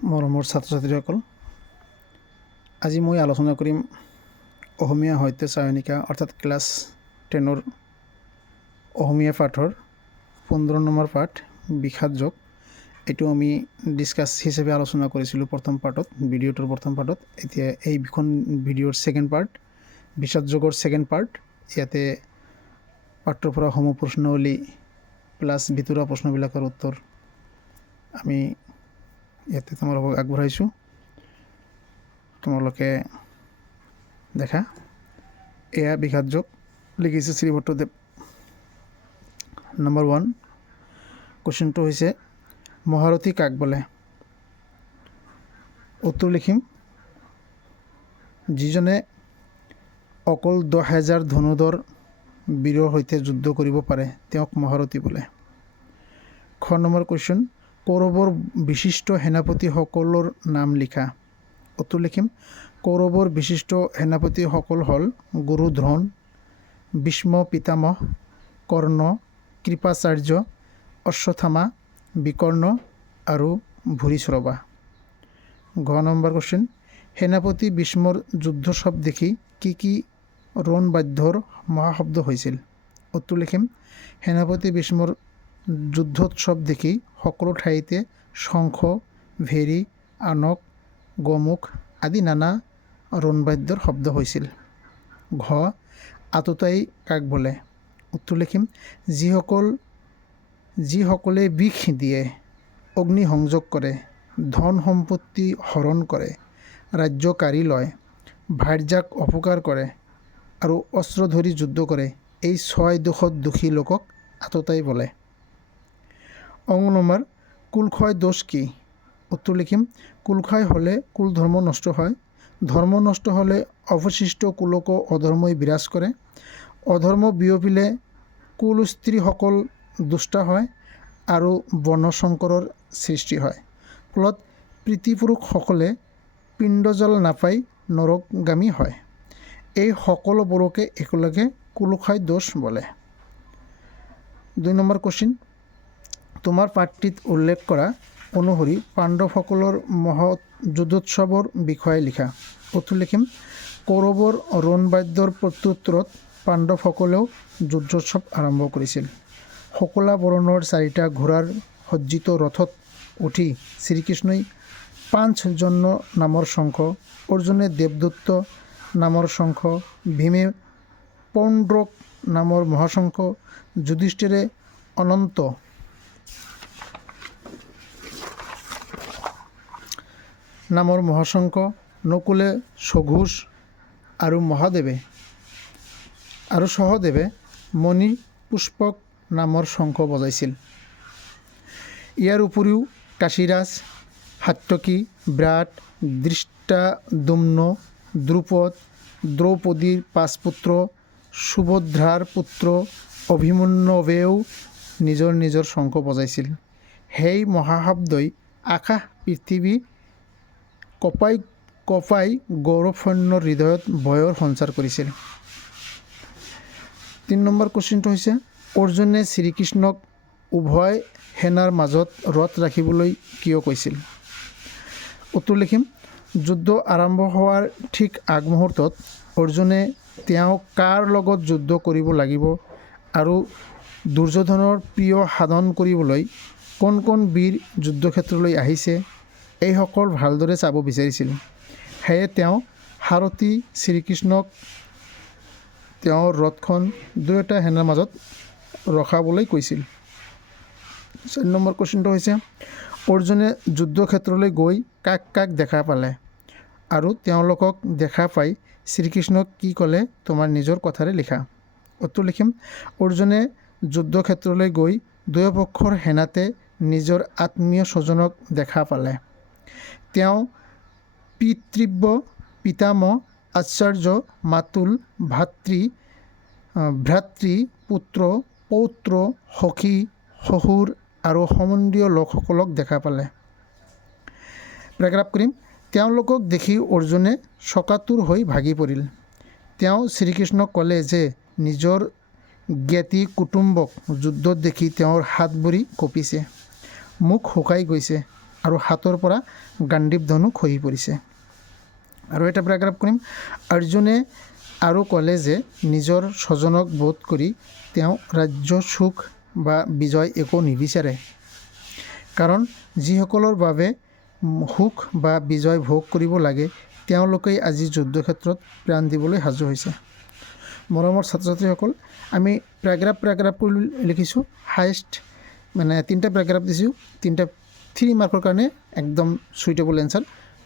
মৰমৰ ছাত্ৰ ছাত্ৰীসকল, আজি মই আলোচনা কৰিম অসমীয়া সাহিত্য চায়নিকা অৰ্থাৎ ক্লাছ 10ৰ অসমীয়া পাঠৰ 15 নম্বৰ পাঠ বিষাদ যোগ। এইটো আমি ডিছকাছ হিচাপে আলোচনা কৰিছিলোঁ প্ৰথম পাৰ্টত, ভিডিঅ'টোৰ প্ৰথম পাৰ্টত। এতিয়া এইখন ভিডিঅ'ৰ ছেকেণ্ড পাৰ্ট, বিষাদ যোগৰ ছেকেণ্ড পাৰ্ট। ইয়াতে পাঠটোৰ পৰা সমূহ প্ৰশ্নাৱলী প্লাছ ভিতৰুৱা প্ৰশ্নবিলাকৰ উত্তৰ আমি ইয়াতে তোমালোকক আগবঢ়াইছোঁ। তোমালোকে দেখা, এয়া বিষাদ যোগ, লিখিছে শ্ৰীভট্টদেৱ। নম্বৰ 1 কুৱেশ্যনটো হৈছে মহাৰথী কাক বোলে? উত্তৰ লিখিম, যিজনে অকল 10,000 ধনুধৰ বীৰৰ সৈতে যুদ্ধ কৰিব পাৰে তেওঁক মহাৰথী বোলে। খ নম্বৰ কুৱেশ্যন, কৌৰৱৰ বিশিষ্ট সেনাপতিসকলৰ নাম লিখা। উত্তৰ লিখিম, কৌৰৱৰ বিশিষ্ট সেনাপতিসকল হ'ল গুৰু দ্ৰোণ, ভীষ্ম পিতামহ, কৰ্ণ, কৃপাচাৰ্য, অশ্বত্থামা, বিকৰ্ণ আৰু ভূৰিশ্ৰৱা। ঘ নম্বৰ কুৱেশ্যন, সেনাপতি ভীষ্মৰ যুদ্ধোৎসৱ দেখি কি ৰণবাদ্যৰ মহাশব্দ হৈছিল? উত্তৰ লিখিম, সেনাপতি ভীষ্মৰ যুদ্ধোৎসৱ দেখি সকলো ঠাইতে শংখ, ভেৰী, আনক, গোমুখ আদি নানা ৰণবাদ্যৰ শব্দ হৈছিল। ঘ আততায়ী কাক বোলে? উত্তৰ লিখিম, যিসকলে বিষ দিয়ে, অগ্নি সংযোগ কৰে, ধন সম্পত্তি হৰণ কৰে, ৰাজ্য কাঢ়ি লয়, ভাৰ্যাক অপকাৰ কৰে আৰু অস্ত্ৰ ধৰি যুদ্ধ কৰে, এই 6 দোষত দোষী লোকক আততায়ী বোলে। অং নম্বৰ, কুলক্ষয় দোষ কি? উত্তৰ লিখিম, কুলক্ষয় হ'লে কুল ধৰ্ম নষ্ট হয়, ধৰ্ম নষ্ট হ'লে অৱশিষ্ট কুলকো অধৰ্মই বিৰাজ কৰে, অধৰ্ম বিয়পিলে কুল স্ত্ৰীসকল দুষ্ট হয় আৰু বৰ্ণসংকৰৰ সৃষ্টি হয়, ফলত পিতৃপুৰুষসকলে পিণ্ডজল নাপাই নৰকগামী হয়। এই সকলোবোৰকে একেলগে কুলক্ষয় দোষ বোলে। 2 নম্বৰ কুৱেশ্যন, তোমাৰ পাঠটিত উল্লেখ কৰা অনুসৰি পাণ্ডৱসকলৰ যুদ্ধোৎসৱৰ বিষয়ে লিখা। উত্তৰ লিখিম, কৌৰৱৰ ৰণবাদ্যৰ প্ৰত্যুত্তৰত পাণ্ডৱসকলেও যুদ্ধোৎসৱ আৰম্ভ কৰিছিল। শুক্লা বৰণৰ 4টা ঘোঁৰাৰ সজ্জিত ৰথত উঠি শ্ৰীকৃষ্ণই পাঞ্চজন্য নামৰ শংখ, অৰ্জুনে দেৱদত্ত নামৰ শংখ, ভীমে পৌণ্ড্ৰক নামৰ মহাশংখ, যুধিষ্ঠিৰে অনন্ত নামৰ মহাশংখ, নকুলে সঘোষ আৰু সহদেৱে মণি পুষ্পক নামৰ শংখ বজাইছিল। ইয়াৰ উপৰিও কাশীৰাজ, সাত্যকী, বিৰাট, ধৃষ্টদ্যুম্ন, দ্ৰুপদ, দ্ৰৌপদীৰ 5 পুত্ৰ, সুভদ্ৰাৰ পুত্ৰ অভিমন্যুৱেও নিজৰ নিজৰ শংখ বজাইছিল। সেই মহাশব্দই আকাশ পৃথিৱী কঁপাই গৌৰৱসৈন্যৰ হৃদয়ত ভয়ৰ সঞ্চাৰ কৰিছিল। 3 নম্বৰ কুৱেশ্যনটো হৈছে, অৰ্জুনে শ্ৰীকৃষ্ণক উভয় সেনাৰ মাজত ৰথ ৰাখিবলৈ কিয় কৈছিল? উত্তৰ লিখিম, যুদ্ধ আৰম্ভ হোৱাৰ ঠিক আগমুহূৰ্তত অৰ্জুনে তেওঁ কাৰ লগত যুদ্ধ কৰিব লাগিব আৰু দুৰ্যোধনৰ প্ৰিয় সাধন কৰিবলৈ কোন কোন বীৰ যুদ্ধক্ষেত্ৰলৈ আহিছে এইসকল ভালদৰে চাব বিচাৰিছিল। সেয়ে তেওঁ সাৰথী শ্ৰীকৃষ্ণক তেওঁৰ ৰথখন দুয়োটা সেনাৰ মাজত ৰখাবলৈ কৈছিল। 4 নম্বৰ কুৱেশ্যনটো হৈছে, অৰ্জুনে যুদ্ধক্ষেত্ৰলৈ গৈ কাক কাক দেখা পালে আৰু তেওঁলোকক দেখা পাই শ্ৰীকৃষ্ণক কি ক'লে তোমাৰ নিজৰ কথাৰে লিখা। উত্তৰ লিখিম, অৰ্জুনে যুদ্ধক্ষেত্ৰলৈ গৈ দুয়োপক্ষৰ সেনাতে নিজৰ আত্মীয় স্বজনক দেখা পালে। তেওঁ পিতৃব্য, পিতামহ, আচাৰ্য, মাতুল, ভ্ৰাতৃ, পুত্ৰ, পৌত্ৰ, সখী, শহুৰ আৰু সম্বন্ধীয় লোকসকলক দেখা পালে। প্ৰেৰাগ্ৰাফ কৰিম, তেওঁলোকক দেখি অৰ্জুনে শোকাতুৰ হৈ ভাগি পৰিল। তেওঁ শ্ৰীকৃষ্ণক ক'লে যে নিজৰ জ্ঞাতি কুটুম্বক যুদ্ধত দেখি তেওঁৰ হাত ভৰি কঁপিছে, মুখ শুকাই গৈছে, আৰু হাতৰ পৰা গাণ্ডীৱ ধনু খহি পৰিছে। আৰু এটা পেৰাগ্ৰাফ কৰিম। অৰ্জুনে আৰু ক'লে যে নিজৰ স্বজনক বোধ কৰি তেওঁ ৰাজ্য সুখ বা বিজয় একো নিবিচাৰে, কাৰণ যিসকলৰ বাবে সুখ বা বিজয় ভোগ কৰিব লাগে তেওঁলোকেই আজি যুদ্ধক্ষেত্ৰত প্ৰাণ দিবলৈ সাজু হৈছে। মৰমৰ ছাত্ৰ ছাত্ৰীসকল, আমি পেৰাগ্ৰাফ কৰি লিখিছোঁ। হায়েষ্ট মানে 3টা পেৰাগ্ৰাফ দিছোঁ, 3 মাৰ্কৰ কাৰণে একদম চুইটেবল এনচাৰ।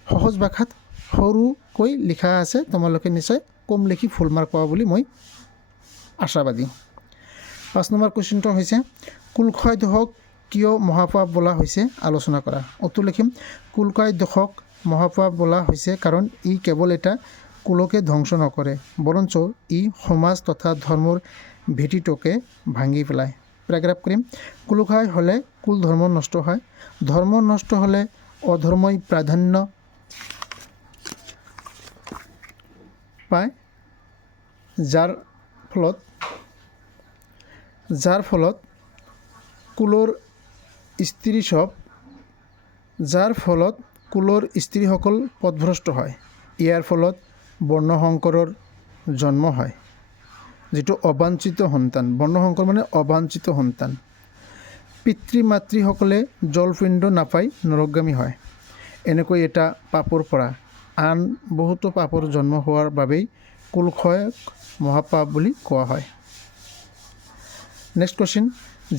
সহজ ভাষাত সৰুকৈ লিখা আছে, তোমালোকে নিশ্চয় কম লিখি ফুল মাৰ্ক পাবা বুলি মই আশাবাদী। 5 নম্বৰ কুৱেশ্যনটো হৈছে কুলক্ষয় দোষক কিয় মহাপাপ বোলা হৈছে আলোচনা কৰা। উত্তৰ লিখিম। কুলক্ষয় দোষক মহাপাপ বোলা হৈছে কাৰণ ই কেৱল এটা কুলকে ধ্বংস নকৰে, বৰঞ্চ ই সমাজ তথা ধৰ্মৰ ভেটিটোকে ভাঙি পেলায়। পেৰাগ্ৰাফ কৰিম। কুলক্ষয় হ'লে কুল ধৰ্ম নষ্ট হয়, ধৰ্ম নষ্ট হ'লে অধৰ্মই প্ৰাধান্য পায়, যাৰ ফলত কুলৰ স্ত্ৰীসকল পথভ্ৰষ্ট হয়। ইয়াৰ ফলত বৰ্ণসংকৰৰ জন্ম হয়, যিটো অবাঞ্ছিত সন্তান। বৰ্ণসংকৰ মানে অবাঞ্ছিত সন্তান। পিতৃ মাতৃসকলে জলপিণ্ড নাপাই নৰকগামী হয়। এনেকৈ এটা পাপৰ পৰা আন বহুতো পাপৰ জন্ম হোৱাৰ বাবেই কুলক্ষয়ক মহাপাপ বুলি কোৱা হয়। Next question.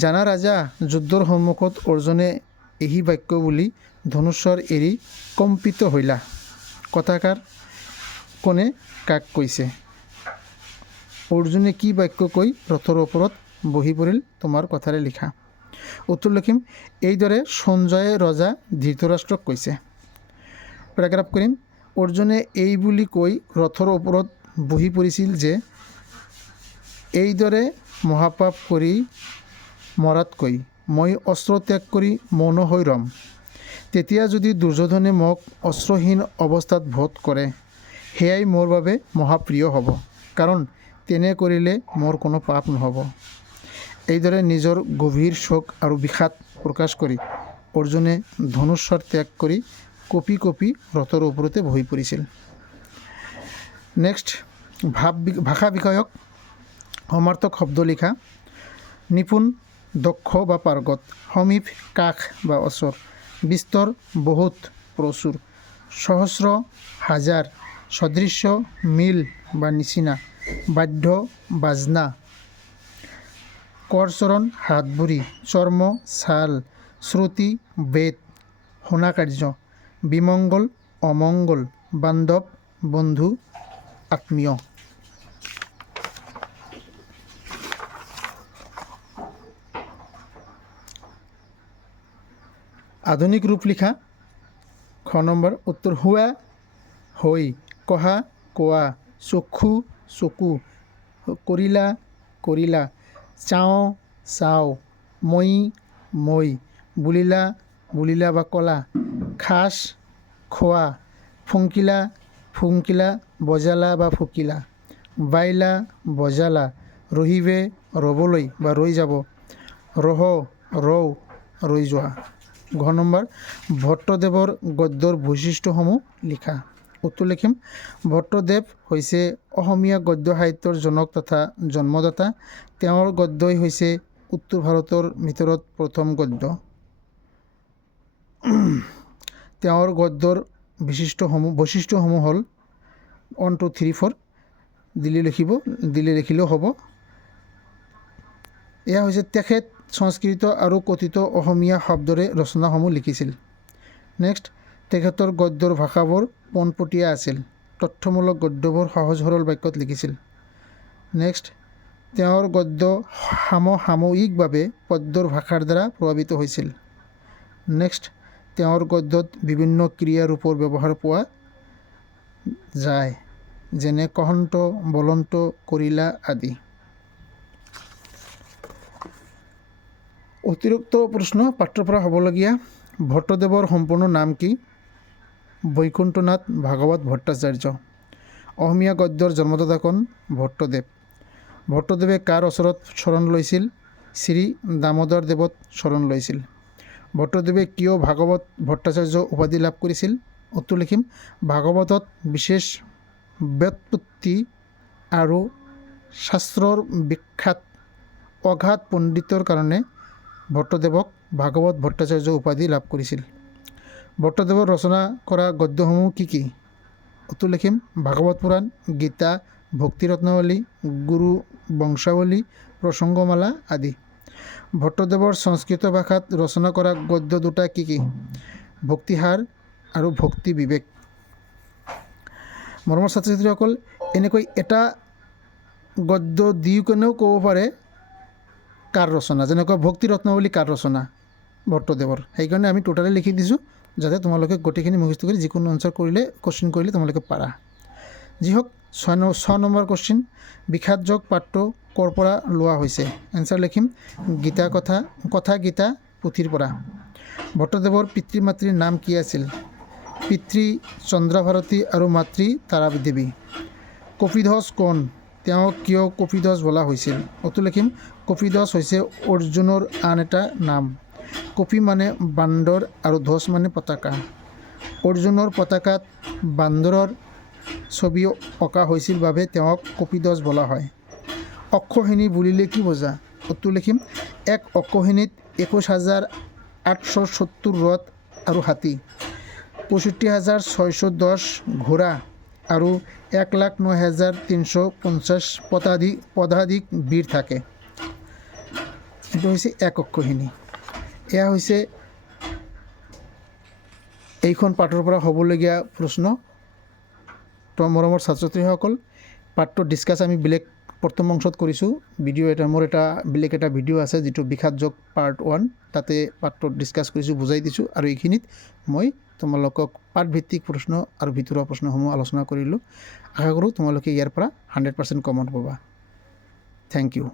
জানা ৰাজা যুদ্ধৰ সন্মুখত অৰ্জুনে এই বাক্য বুলি ধনুস্বৰ এৰি কম্পিত হৈলা। কথাকাৰ কোনে কাক কৈছে? অৰ্জুনে কি বাক্য কৈ ৰথৰ ওপৰত বহি পৰিল? তোমাৰ কথাৰে লিখা। উত্তৰ লিখিম। এইদৰে সঞ্জয়ে ৰজা ধৃতৰাষ্ট্ৰক কৈছে। পেৰাগ্ৰাফ কৰিম। অৰ্জুনে এই বুলি কৈ ৰথৰ ওপৰত বহি পৰিছিল যে এইদৰে মহাপাপ কৰি মৰাতকৈ মই অস্ত্ৰ ত্যাগ কৰি মৌন হৈ ৰম। তেতিয়া যদি দুৰ্যোধনে মোক অস্ত্ৰহীন অৱস্থাত বধ কৰে, সেয়াই মোৰ বাবে মহাপ্ৰিয় হ'ব, কাৰণ তেনে কৰিলে মোৰ কোনো পাপ নহ'ব। এইদৰে নিজৰ গভীৰ শোক আৰু বিষাদ প্ৰকাশ কৰি অৰ্জুনে ধনুস্বৰ ত্যাগ কৰি কঁপি কঁপি ৰথৰ ওপৰতে বহি পৰিছিল। নেক্সট, ভাষা বিষয়ক সমাৰ্থক শব্দ লিখা। নিপুণ, দক্ষ বা পাৰ্গত, সমীপ, কাষ বা ওচৰ, বিস্তৰ, বহুত, প্ৰচুৰ, সহস্ৰ, হাজাৰ, সদৃশ্য, মিল বা নিচিনা, বাদ্য, বাজনা, কৰচৰণ, হাত ভৰি, চৰ্ম, ছাল, শ্ৰুতি, বেদ, শুনা কাৰ্য, বিমংগল, অমংগল, বান্ধৱ, বন্ধু, আত্মীয়। আধুনিক ৰূপ লিখা। খ নম্বৰ উত্তৰ। হোৱা, হৈ, কহা, কোৱা, চক্ষু, চকু, কৰিলা, কৰিলা, চাওঁ, চাওঁ, মই, মই, বুলিলা, বুলিলা বা ক'লা, খাচ, খোৱা, ফুংকিলা, ফুংকিলা, বজালা বা ফুকিলা, বাইলা, বজালা, ৰহিবে, ৰ'বলৈ বা ৰৈ যাব, ৰহ, ৰওঁ, ৰৈ যোৱা। ঘ নম্বৰ ভট্টদেৱৰ গদ্যৰ বৈশিষ্ট্যসমূহ লিখা। উত্তৰ লিখিম। ভট্টদেৱ হৈছে অসমীয়া গদ্য সাহিত্যৰ জনক তথা জন্মদাতা। তেওঁৰ গদ্যই হৈছে উত্তৰ ভাৰতৰ ভিতৰত প্ৰথম গদ্য। তেওঁৰ গদ্যৰ বৈশিষ্ট্যসমূহ হ'ল 1 2 3 4 দিলে লিখিলেও হ'ব। এয়া হৈছে তেখেত সংস্কৃত আৰু কথিত অসমীয়া শব্দৰে ৰচনাসমূহ লিখিছিল। নেক্সট, তেখেতৰ গদ্যৰ ভাষাবোৰ পোনপটীয়া আছিল। তথ্যমূলক গদ্যবোৰ সহজ সৰল বাক্যত লিখিছিল। নেক্সট, তেওঁৰ গদ্য সাময়িকভাৱে পদ্যৰ ভাষাৰ দ্বাৰা প্ৰভাৱিত হৈছিল। নেক্সট, তেওঁৰ গদ্যত বিভিন্ন ক্ৰিয়া ৰূপৰ ব্যৱহাৰ পোৱা যায়, যেনে কহন্ত, বলন্ত, কৰিলা আদি। অতিৰিক্ত প্ৰশ্ন পাঠ্যৰ পৰা হ'বলগীয়া। ভট্টদেৱৰ সম্পূৰ্ণ নাম কি? বৈকুণ্ঠনাথ ভাগৱত ভট্টাচাৰ্য। অসমীয়া গদ্যৰ জন্মদাতা কোন? ভট্টদেৱ। ভট্টদেৱে কাৰ ওচৰত শৰণ লৈছিল? শ্ৰী দামোদৰ দেৱত শৰণ লৈছিল। ভট্টদেৱে কিয় ভাগৱত ভট্টাচাৰ্য উপাধি লাভ কৰিছিল? উত্তৰ লিখিম ভাগৱতত বিশেষ ব্যুৎপত্তি আৰু শাস্ত্ৰৰ বিখ্যাত অগাধ পণ্ডিতৰ কাৰণে ভট্টদেৱক ভাগৱত ভট্টাচাৰ্য উপাধি লাভ কৰিছিল। ভট্টদেৱৰ ৰচনা কৰা গদ্যসমূহ কি কি? উত্তৰ লিখিম ভাগৱত পুৰাণ, গীতা, ভক্তি ৰত্নাৱলী, গুৰু বংশাৱলী, প্ৰসংগমালা আদি। ভট্টদেৱৰ সংস্কৃত ভাষাত ৰচনা কৰা গদ্য দুটা কি কি? ভক্তিহাৰ আৰু ভক্তি বিবেক। মৰমৰ ছাত্ৰ ছাত্ৰীসকল, এনেকৈ এটা গদ্য দি কেনেও ক'ব পাৰে কাৰ ৰচনা, যেনেকুৱা ভক্তি ৰত্নাৱলী কাৰ ৰচনা? ভট্টদেৱৰ। সেইকাৰণে আমি টোটালি লিখি দিছোঁ যাতে তোমালোকে গোটেইখিনি মুখস্থ কৰি যিকোনো আনচাৰ কৰিলে কুৱেশ্যন কৰিলে তোমালোকে পাৰা। যি হওক 6 নম্বৰ কুৱেশ্যন, বিষাদ যোগ পাঠটো ক'ৰ পৰা লোৱা হৈছে? এনচাৰ লিখিম গীতা কথা গীতা পুথিৰ পৰা। ভট্টদেৱৰ পিতৃ মাতৃৰ নাম কি আছিল? পিতৃ চন্দ্ৰাভাৰতী আৰু মাতৃ তাৰাদেৱী। কপিধ্বজ কোন? তেওঁক কিয় কপিধ্বজ বোলা হৈছিল? উত্তৰ লিখিম কপিধ্বজ হৈছে অৰ্জুনৰ আন এটা নাম। কপি মানে বান্দৰ আৰু ধ্বজ মানে পতাকা। অৰ্জুনৰ পতাকাত বান্দৰৰ ছবি অঁকা হৈছিল বাবে তেওঁক কপিধ্বজ বোলা হয়। অক্ষৌহিণী বুলিলে কি বুজা? উত্তৰ লিখিম এক অক্ষৌহিণীত 21,870 ৰথ আৰু হাতী, 65,610 ঘোঁৰা আৰু 1,09,350 পদাধিক বীৰ থাকে। এইটো হৈছে এক অক্ষৌহিণী। এয়া হৈছে এইখন পাঠৰ পৰা হ'বলগীয়া প্ৰশ্ন। তো মৰমৰ ছাত্ৰ ছাত্ৰীসকল, পাঠটো ডিছকাছ আমি বেলেগ প্ৰথম অংশত কৰিছোঁ। মোৰ এটা বেলেগ এটা ভিডিঅ' আছে যিটো বিষাদ যোগ পাৰ্ট 1, তাতে পাঠটো ডিছকাছ কৰিছোঁ, বুজাই দিছোঁ। আৰু এইখিনিত মই তোমালোকক পাঠভিত্তিক প্ৰশ্ন আৰু ভিতৰুৱা প্ৰশ্নসমূহ আলোচনা কৰিলোঁ। আশা কৰোঁ তোমালোকে ইয়াৰ পৰা 100% কমন পাবা। Thank U.